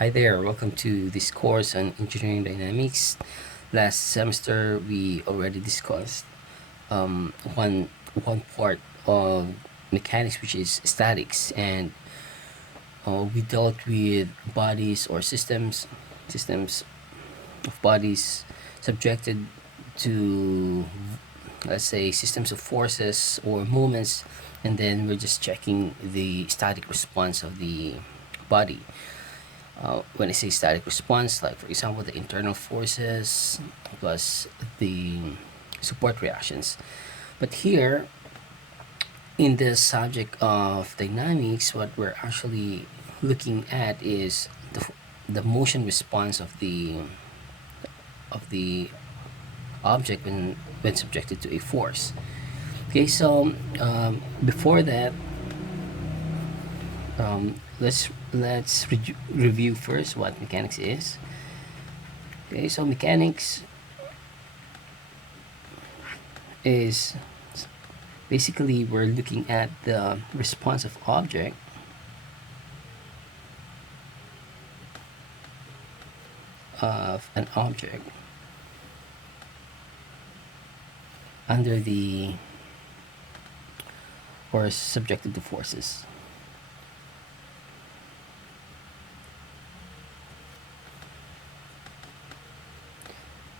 Hi there, welcome to this course on engineering dynamics. Last semester we already discussed one part of mechanics, which is statics, and we dealt with bodies or systems of bodies subjected to, let's say, systems of forces or movements, and then we're just checking the static response of the body. When I say static response, like for example, the internal forces plus the support reactions. But here, in the subject of dynamics, what we're actually looking at is the motion response of the object when subjected to a force. Okay, so before that, let's review first what mechanics is. Okay, so mechanics is basically we're looking at the response of an object under the or subjected to forces.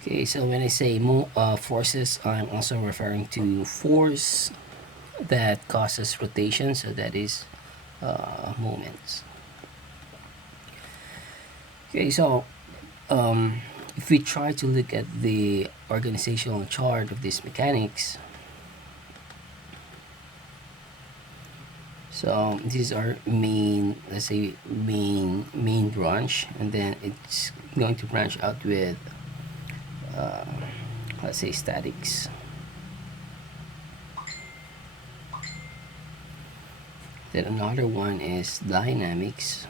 Okay, so when I say forces, I'm also referring to force that causes rotation, so that is moments. Okay, so if we try to look at the organizational chart of this mechanics, so this is our main, let's say main branch, and then it's going to branch out with let's say statics. Then another one is dynamics.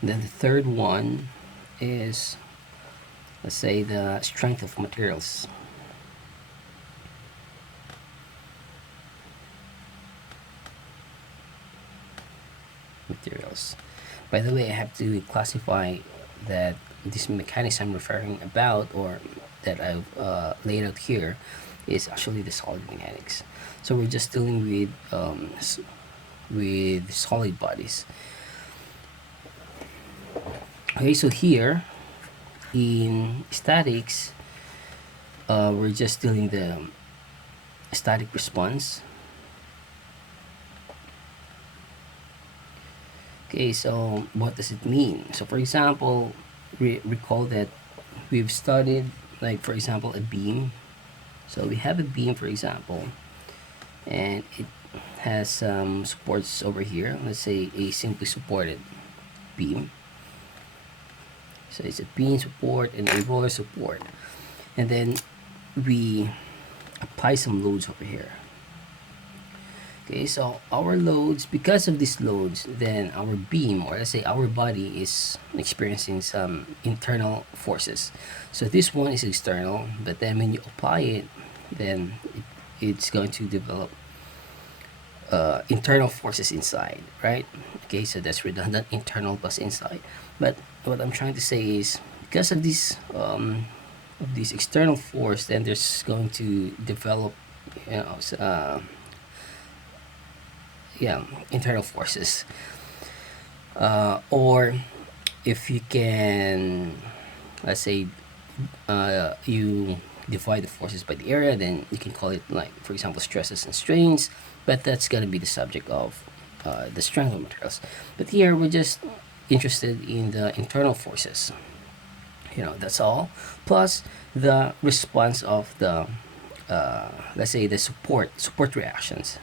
And then the third one is, let's say, the strength of materials. By the way, I have to classify that this mechanics I'm referring about, or that I've laid out here, is actually the solid mechanics. So we're just dealing with solid bodies. Okay, so here in statics, we're just dealing the static response. Okay, so what does it mean? So for example, recall that we've studied, like for example, a beam. So we have a beam, for example, and it has some supports over here. Let's say a simply supported beam. So it's a beam support and a roller support, and then we apply some loads over here. Okay, so our loads, because of these loads, then our beam, or let's say our body, is experiencing some internal forces. So this one is external, but then when you apply it, then it's going to develop internal forces inside, right? Okay, so that's redundant, internal plus inside. But what I'm trying to say is, because of this external force, then there's going to develop, you know, internal forces. Or if you can, let's say, you divide the forces by the area, then you can call it, like for example, stresses and strains. But that's going to be the subject of the strength of materials. But here we're just interested in the internal forces. That's all. Plus the response of the let's say the support reactions.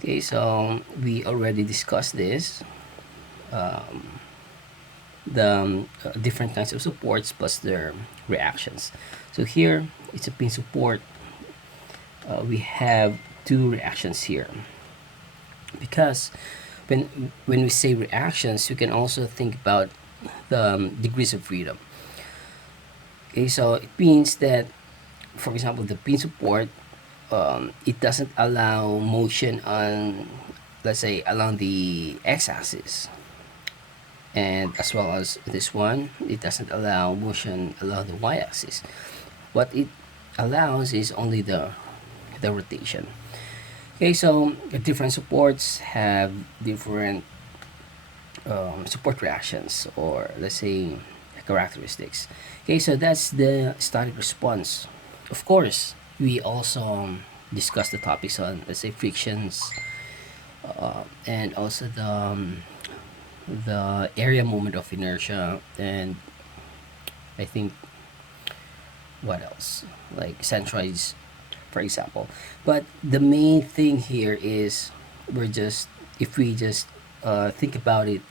Okay, so we already discussed this. The different kinds of supports plus their reactions. So here it's a pin support. We have two reactions here, because when we say reactions, you can also think about the degrees of freedom. Okay, so it means that, for example, the pin support, it doesn't allow motion on, let's say, along the x-axis. and as well as this one, it doesn't allow motion along the y-axis. What it allows is only the rotation. Okay, so the different supports have different support reactions, or let's say characteristics. Okay, so that's the static response. Of course, we also discuss the topics on, let's say, frictions, and also the area moment of inertia, and I think what else, like centroids, for example. But the main thing here is, we're just if we just think about it,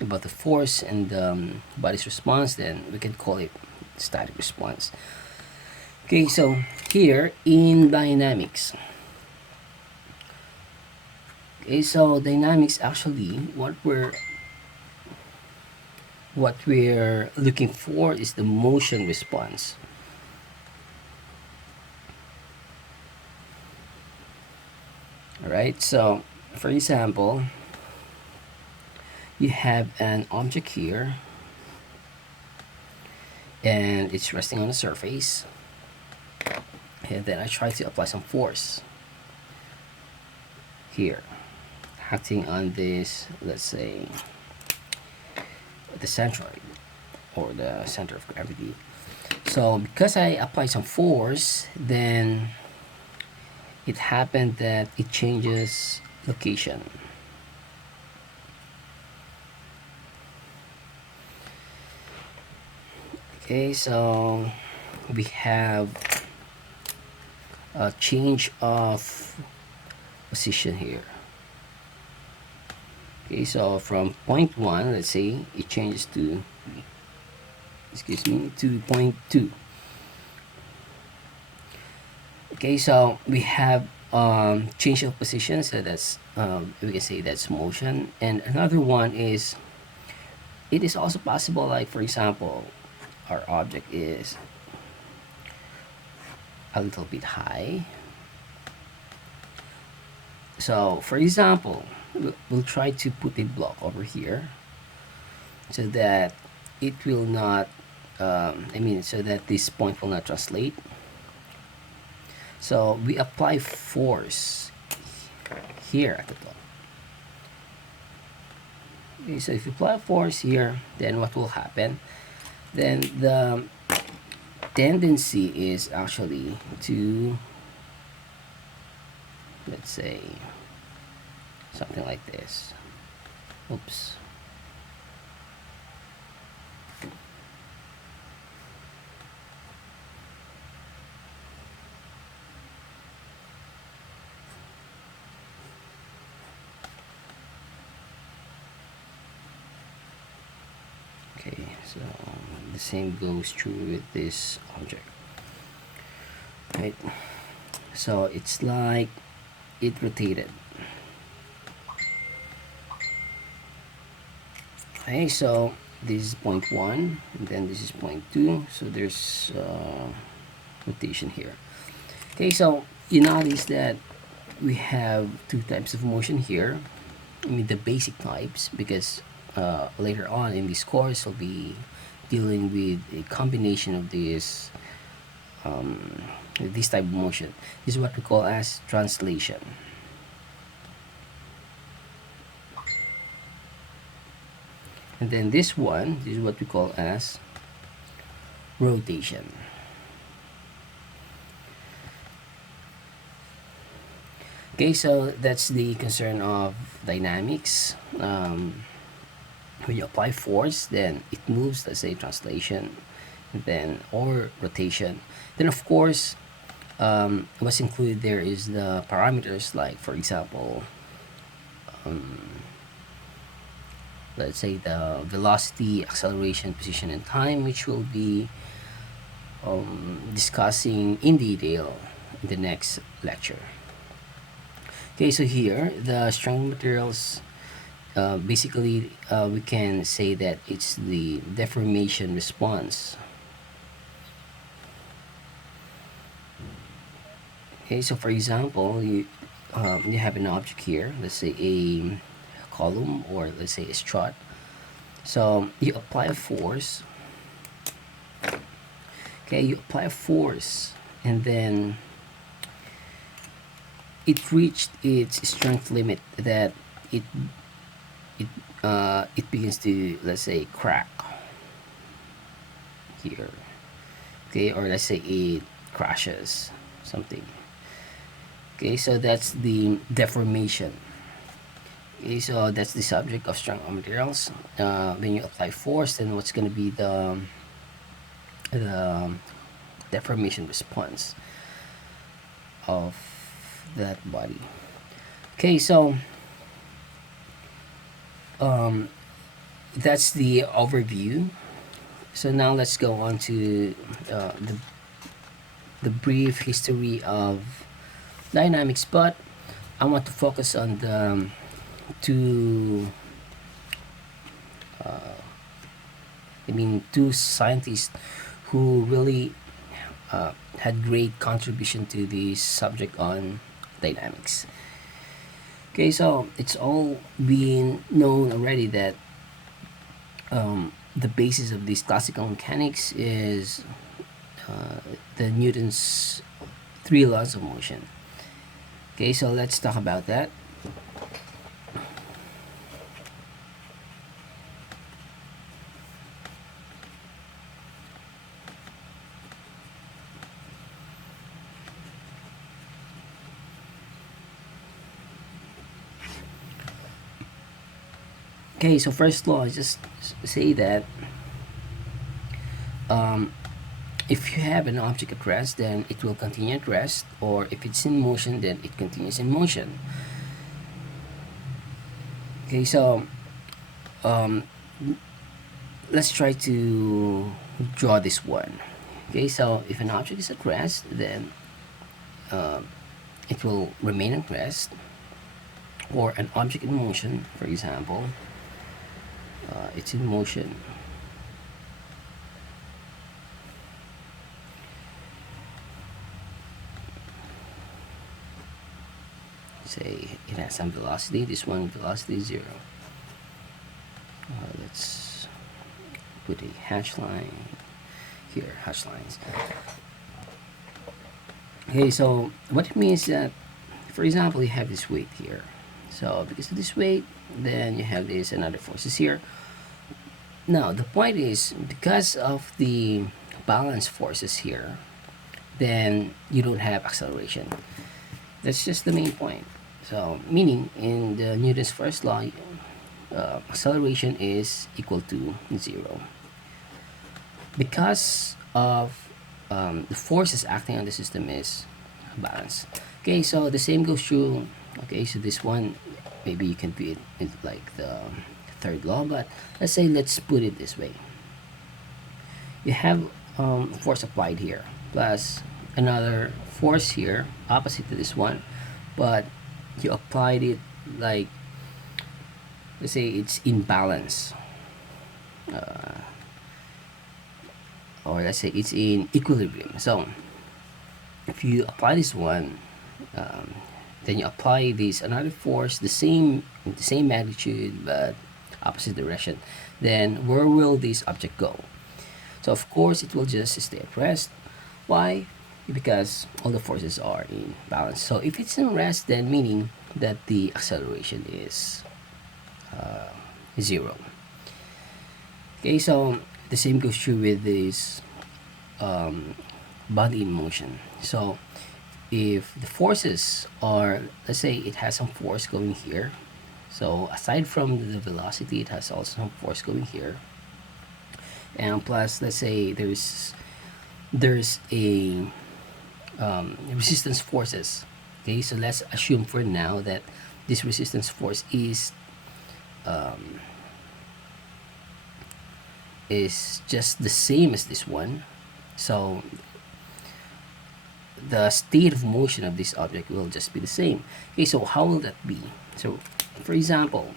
about the force and the body's response, then we can call it static response. Okay, so here in dynamics, okay, so dynamics, actually what we're looking for is the motion response. All right, so for example, you have an object here and it's resting on the surface, and then I try to apply some force here, acting on this, let's say, the centroid, or the center of gravity. So because I apply some force, then it happened that it changes location. Okay, so we have a change of position here. Okay, so from point 1, let's say, it changes to, excuse me, to point 2. Okay, so we have change of position, so that's we can say that's motion. And another one is, it is also possible, like for example, our object is a little bit high. So for example, we'll try to put a block over here so that it will not so that this point will not translate. So we apply force here at the top. Okay, so if you apply force here, then what will happen? Then the tendency is actually to, let's say, something like this. Oops. Okay, so the same goes true with this object, right? So it's like it rotated. Okay, so this is point 1, and then this is point 2, so there's rotation here. Okay, so you notice that we have two types of motion here. I mean, the basic types, because later on in this course we'll be dealing with a combination of this type of motion. This is what we call as translation. And then this is what we call as rotation. Okay, so that's the concern of dynamics. When you apply force, then it moves, let's say, translation, then or rotation. Then of course, what's included there is the parameters, like for example, let's say the velocity, acceleration, position, and time, which we'll be discussing in detail in the next lecture. Okay, so here the strong materials, basically we can say that it's the deformation response. Okay, so for example, you have an object here, let's say a column, or let's say a strut, So you apply a force. Okay, you apply a force, and then it reached its strength limit that it it it begins to, let's say, crack here. Okay, or let's say it crashes something. Okay, so that's the deformation. Okay, so that's the subject of strong materials. When you apply force, then what's going to be the deformation response of that body. Okay, so um, that's the overview. So now let's go on to the brief history of dynamics, but I want to focus on the two two scientists who really had great contribution to the subject on dynamics. Okay, so it's all been known already that the basis of this classical mechanics is the Newton's three laws of motion. Okay, so let's talk about that. Okay, so first law, just say that um, if you have an object at rest, then it will continue at rest, or if it's in motion, then it continues in motion. Okay, so um, let's try to draw this one. Okay, so if an object is at rest, then uh, it will remain at rest, or an object in motion, for example, it's in motion. Say it has some velocity, this one velocity 0. Let's put a hash line here, hash lines. Okay, so what it means that, for example, you have this weight here. So because of this weight, then you have this and other forces here. Now the point is, because of the balance forces here, then you don't have acceleration. That's just the main point. So meaning in the Newton's first law, acceleration is equal to 0 because of the forces acting on the system is balanced. Okay, so the same goes true. Okay, so this one, maybe you can put it like the third law, but let's put it this way. You have force applied here plus another force here opposite to this one, but you applied it like, let's say it's in balance, or let's say it's in equilibrium. So if you apply this one, then you apply this another force, the same magnitude but opposite direction, then where will this object go? So of course it will just stay at rest. Why? Because all the forces are in balance. So if it's in rest, then meaning that the acceleration is 0. Okay, so the same goes true with this body in motion. So if the forces are, let's say it has some force going here, so aside from the velocity, it has also some force going here, and plus, let's say there's a resistance forces. Okay, so let's assume for now that this resistance force is just the same as this one. So the state of motion of this object will just be the same. Okay, so how will that be? So for example,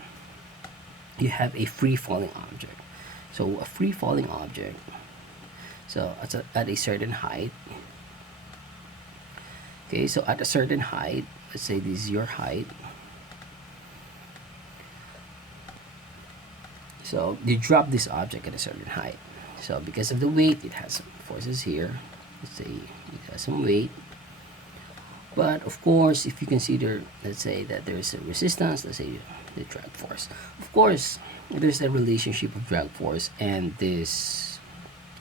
you have a free falling object. So a free falling object, so at a certain height. Okay, so at a certain height, let's say this is your height. So you drop this object at a certain height. So because of the weight, it has some forces here. Let's say it has some weight. But of course, if you consider, let's say that there's a resistance, let's say the drag force. Of course, there's a relationship of drag force and this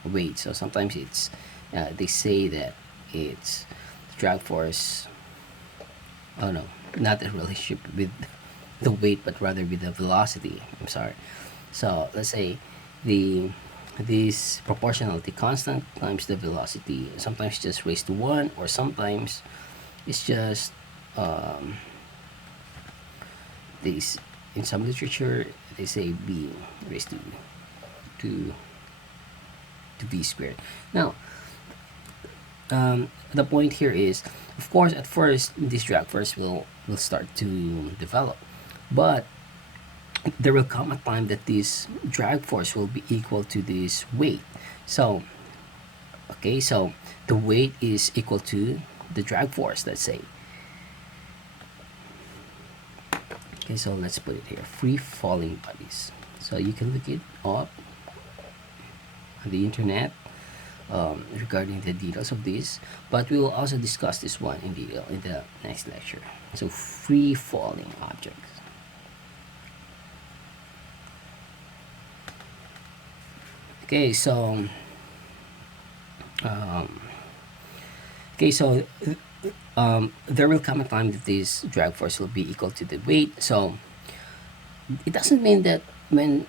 weight. So sometimes it's they say that it's drag force. Oh no, not a relationship with the weight, but rather with the velocity. I'm sorry. So let's say the this proportionality constant times the velocity. Sometimes just raised to 1, or sometimes it's just this, in some literature they say b raised to to v squared. Now the point here is, of course, at first this drag force will start to develop, but there will come a time that this drag force will be equal to this weight. So okay, so the weight is equal to the drag force, let's say. Okay, so let's put it here, free falling bodies. So you can look it up on the internet regarding the details of this, but we will also discuss this one in detail in the next lecture. So free falling objects. Okay, so okay, so there will come a time that this drag force will be equal to the weight. So it doesn't mean that when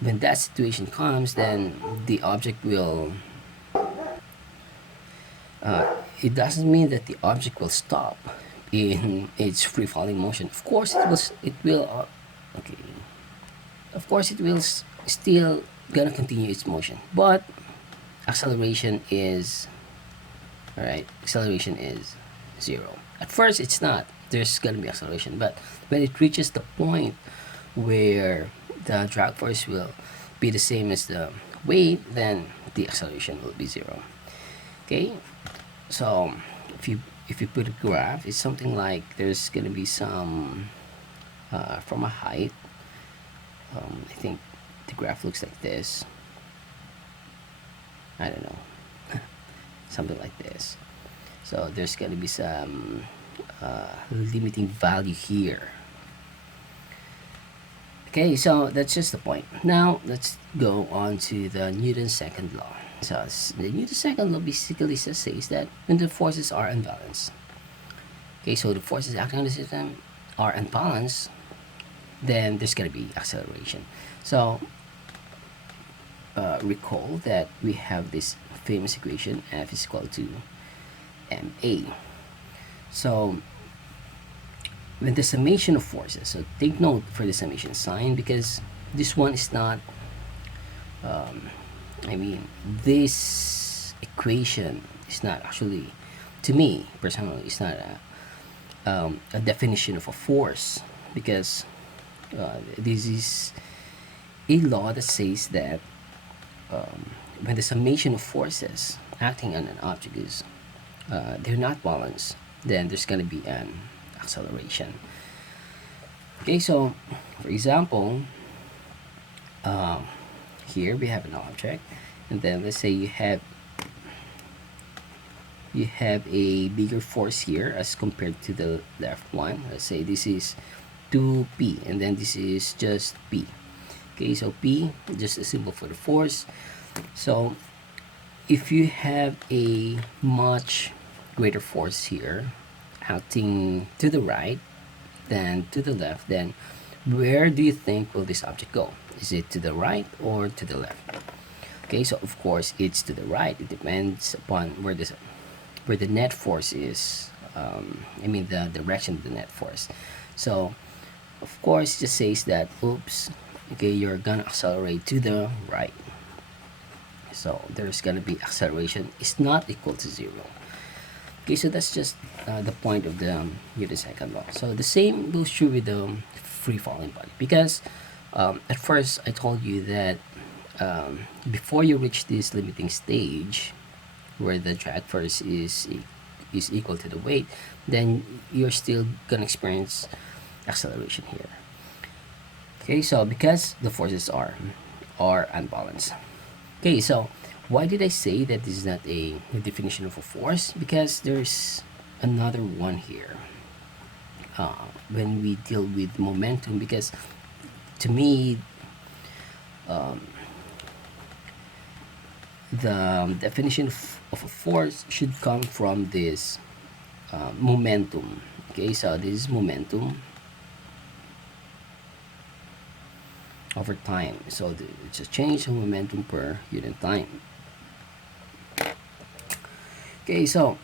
when that situation comes, then the object will. It doesn't mean that the object will stop in its free falling motion. Of course, it will. It will. Okay. Of course, it will still gonna continue its motion, but acceleration is, all right. Acceleration is 0. At first, it's not. There's gonna be acceleration, but when it reaches the point where the drag force will be the same as the weight, then the acceleration will be 0. Okay, so if you put a graph, it's something like there's gonna be some from a height. I think the graph looks like this. I don't know, something like this. So there's gonna be some limiting value here. Okay, so that's just the point. Now let's go on to the Newton's second law. So the Newton's second law basically says that when the forces are unbalanced, okay, so the forces acting on the system are unbalanced, then there's gonna be acceleration. So recall that we have this famous equation, F is equal to ma. So when the summation of forces, so take note for the summation sign, because this one is not I mean, this equation is not actually, to me personally, it's not a definition of a force, because this is a law that says that when the summation of forces acting on an object is they're not balanced, then there's going to be an acceleration. Okay, so for example, here we have an object, and then let's say you have a bigger force here as compared to the left one. Let's say this is 2p, and then this is just p. Okay, so p just a symbol for the force. So if you have a much greater force here acting to the right than to the left, then where do you think will this object go? Is it to the right or to the left? Okay, so of course it's to the right. It depends upon where the net force is. I mean the direction of the net force. So of course it just says that, oops, okay, you're gonna accelerate to the right. So there's gonna be acceleration is not equal to 0. Okay, so that's just the point of the Newton's second law. So the same goes true with the free falling body, because at first I told you that before you reach this limiting stage where the drag force is equal to the weight, then you're still gonna experience acceleration here. Okay, so because the forces are unbalanced. Okay, so why did I say that this is not a definition of a force? Because there's another one here when we deal with momentum. Because to me, um, the definition of a force should come from this momentum. Okay, so this is momentum over time. So it's a change of momentum per unit time. Okay, so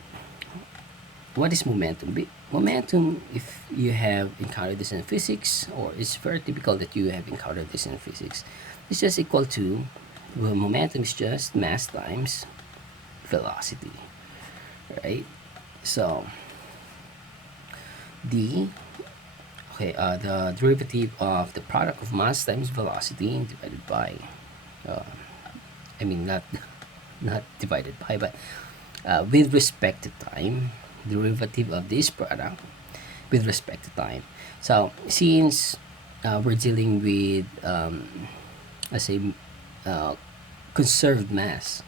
what is momentum? Momentum, if you have encountered this in physics, or it's very typical that you have encountered this in physics, it's just equal to, well, momentum is just mass times velocity, right? So the the derivative of the product of mass times velocity divided by, uh, I mean not divided by, but with respect to time, derivative of this product with respect to time. So since we're dealing with let's say uh, conserved mass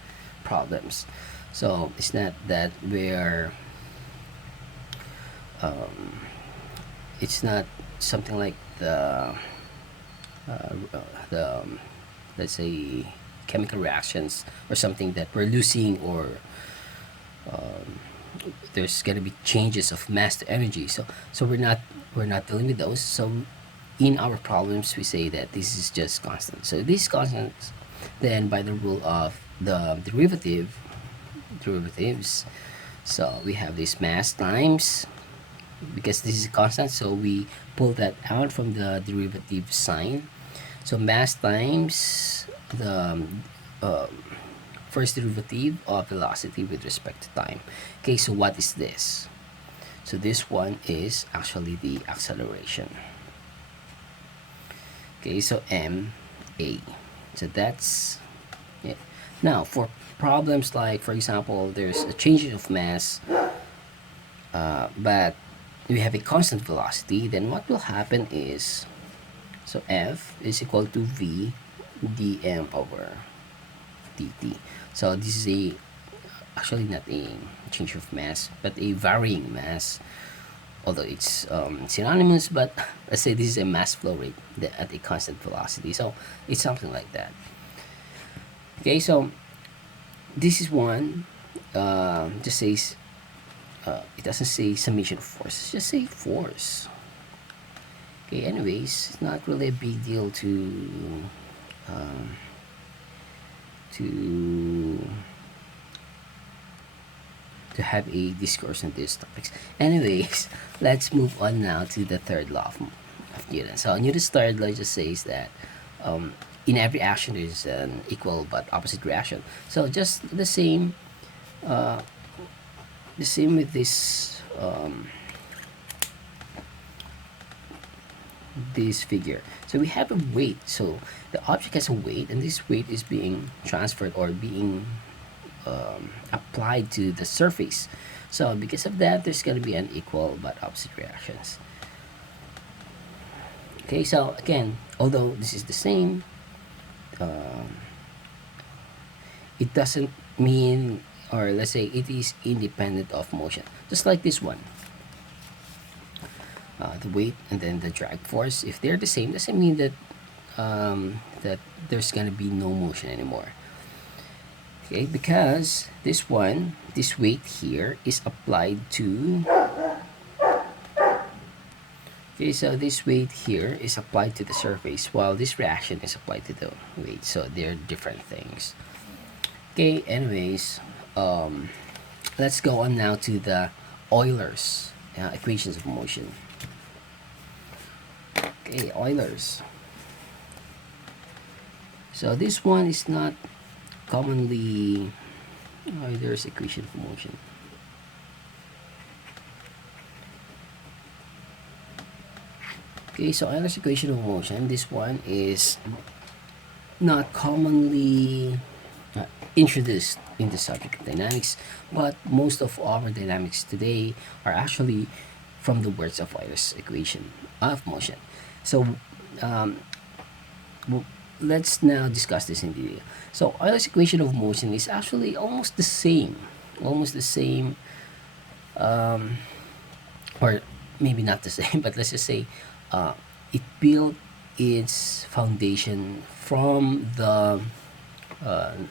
problems, so it's not that we're it's not something like uh, the let's say chemical reactions or something that we're losing, or there's going to be changes of mass to energy. So we're not dealing with those. So in our problems we say that this is just constant. So these constants, then by the rule of the derivatives, so we have this mass times, because this is constant, so we pull that out from the derivative sign. So mass times the uh, first derivative of velocity with respect to time. Okay, so what is this? So this one is actually the acceleration. Okay, so ma. So that's it. Now for problems like, for example, there's a change of mass, but we have a constant velocity, then what will happen is, so F is equal to V dm over dt. So this is actually not a change of mass, but a varying mass, although it's synonymous, but let's say this is a mass flow rate at a constant velocity. So it's something like that. Okay, so this is one, just says, it doesn't say summation of force, just say force. Okay, anyways, it's not really a big deal um, to to have a discourse on these topics. Anyways, let's move on now to the third law of Newton. So Newton's third law just says that in every action there is an equal but opposite reaction. So just uh, the same with this figure. So we have a weight. So the object has a weight, and this weight is being transferred or being applied to the surface. So because of that, there's going to be an equal but opposite reactions. Okay, so again, although this is the same, it doesn't mean, or let's say it is independent of motion. Just like this one. The weight and then the drag force, if they're the same, doesn't mean that that there's gonna be no motion anymore. Okay, because this weight here is applied to. Okay, so this weight here is applied to the surface, while this reaction is applied to the weight. So they're different things. Okay, anyways, let's go on now to the Euler's equations of motion. Okay, Euler's. So this one is not commonly Euler's equation for motion. Okay, so Euler's equation of motion, this one is not commonly introduced in the subject of dynamics, but most of our dynamics today are actually from the words of Euler's equation of motion. So Well, let's now discuss this in detail. So Euler's equation of motion is actually almost the same, um, or maybe not the same, but let's just say it built its foundation from the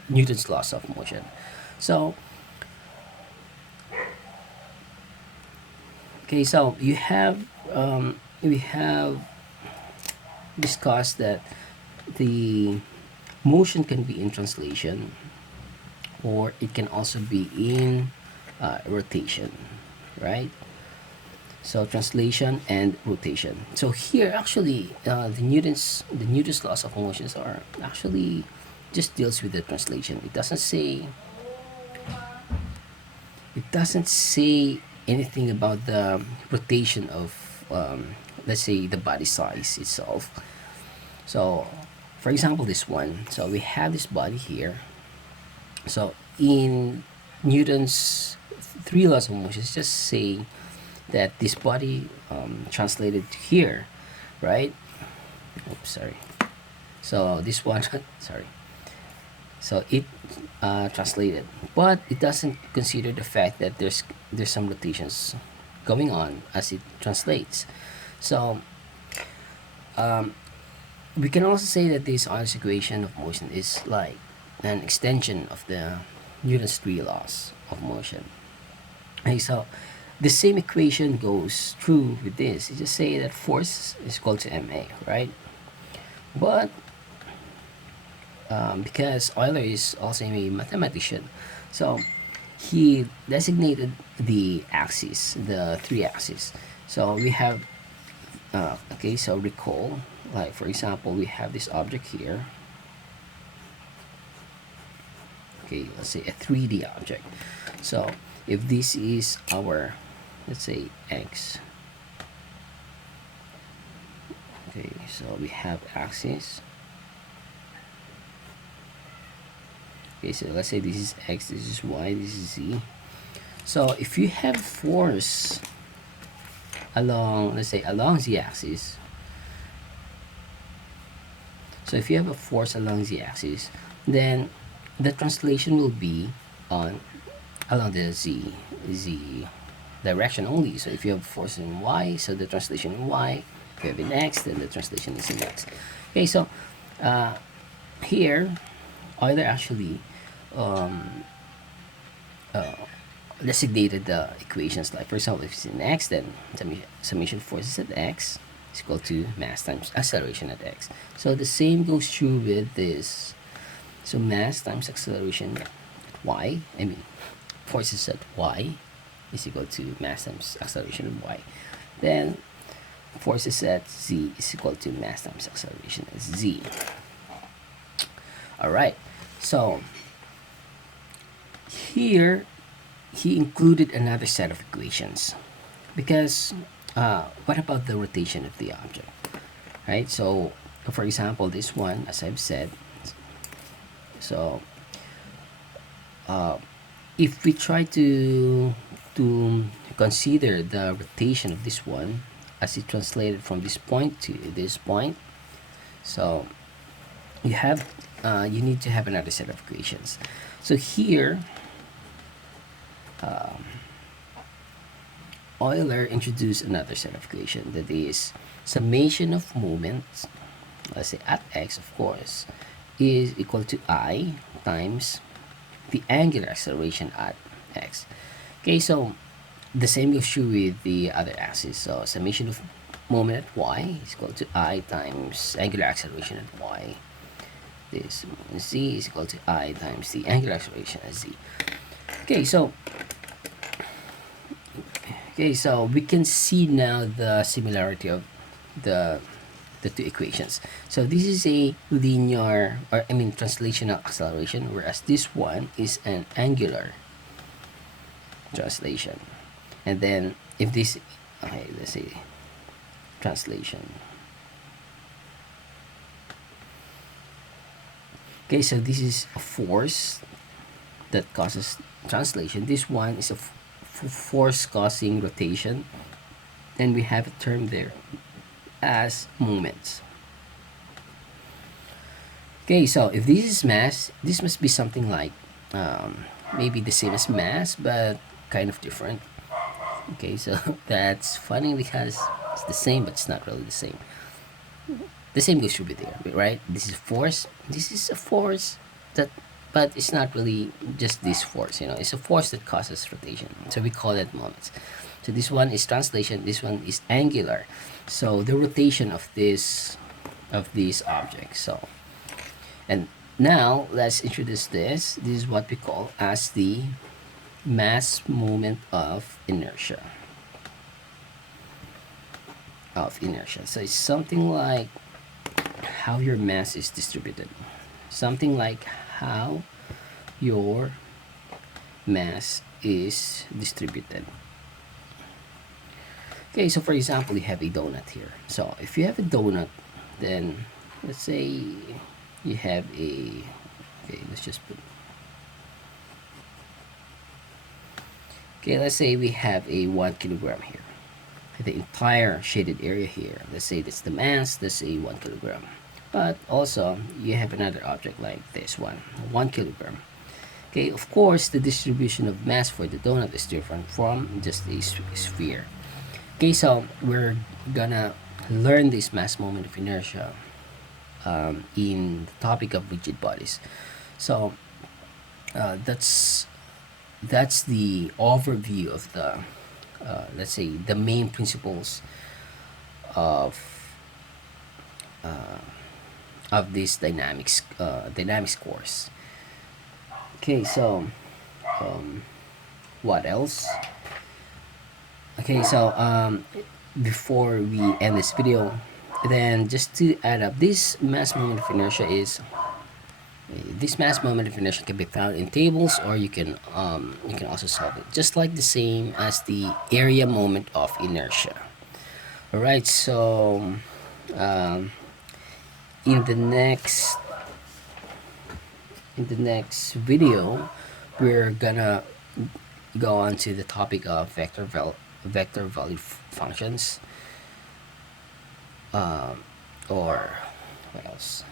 Newton's laws of motion. So, okay, so we have discussed that the motion can be in translation, or it can also be in rotation, right? So translation and rotation. So here actually the Newton's laws of motions are actually just deals with the translation. It doesn't say anything about the rotation of, let's say, the body size itself. So for example, this one, so we have this body here. So in Newton's three laws of motion, just say that this body translated here, right? Oops, sorry. So this one, sorry. So it translated, but it doesn't consider the fact that there's some rotations going on as it translates. So we can also say that this Euler's equation of motion is like an extension of the Newton's three laws of motion. Okay, so the same equation goes through with this. You just say that force is equal to ma, right? But because Euler is also a mathematician, so he designated the axes, the three axes. So we have, okay, so recall, like for example, we have this object here. Okay, let's say a 3D object. So if this is our, let's say, x. Okay, so we have axis. Okay, so let's say this is x, this is y, this is z. So if you have force along, let's say, along the axis, so if you have a force along the axis, then the translation will be on along the z direction only. So if you have force in y, so the translation in y. If you have in x, then the translation is in x. Okay, so here Euler actually um, designated the equations, like for example, if it's in x, then summation forces at x is equal to mass times acceleration at x. So the same goes true with this. So mass times acceleration at y, forces at y is equal to mass times acceleration at y. Then forces at z is equal to mass times acceleration at z. Alright, so here he included another set of equations, because what about the rotation of the object, right? So for example, this one, as I've said, so if we try to consider the rotation of this one as it translated from this point to this point, so you need to have another set of equations. So here Euler introduced another set of equation, that is summation of moments, let's say at x, of course, is equal to I times the angular acceleration at x. Okay, so the same goes true with the other axis. So summation of moment at y is equal to I times angular acceleration at y. This z is equal to I times the angular acceleration at z. Okay, so we can see now the similarity of the two equations. So this is a linear, or translational acceleration, whereas this one is an angular translation. And then if this, okay, let's say translation. Okay, so this is a force that causes translation. This one is a force causing rotation, and we have a term there as moments. Okay, so if this is mass, this must be something like maybe the same as mass, but kind of different. Okay, so that's funny because it's the same, but it's not really the same. The same goes through with there, right? This is force. This is a force that, but it's not really just this force. It's a force that causes rotation. So we call it moments. So this one is translation. This one is angular. So the rotation of these objects. So, and now let's introduce this. This is what we call as the mass moment of inertia. So it's something like how your mass is distributed. Something like how your mass is distributed. Okay, so for example, you have a donut here. So if you have a donut, then let's say you have a, okay, let's just put, okay, let's say we have a 1 kilogram here. The entire shaded area here, let's say that's the mass, let's say 1 kilogram. But also you have another object like this one, 1 kilogram. Okay, of course the distribution of mass for the donut is different from just a sphere. Okay, so we're gonna learn this mass moment of inertia in the topic of rigid bodies. So that's the overview of the let's say the main principles of this dynamics course. Okay, so what else? Okay, so before we end this video, then just to add up, this mass moment of inertia can be found in tables, or you can also solve it just like the same as the area moment of inertia. All right, so in the next video, we're gonna go on to the topic of vector value functions, or what else?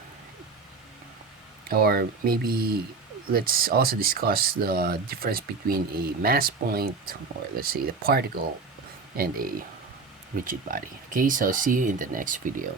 Or maybe let's also discuss the difference between a mass point, or let's say the particle, and a rigid body. Okay, so see you in the next video.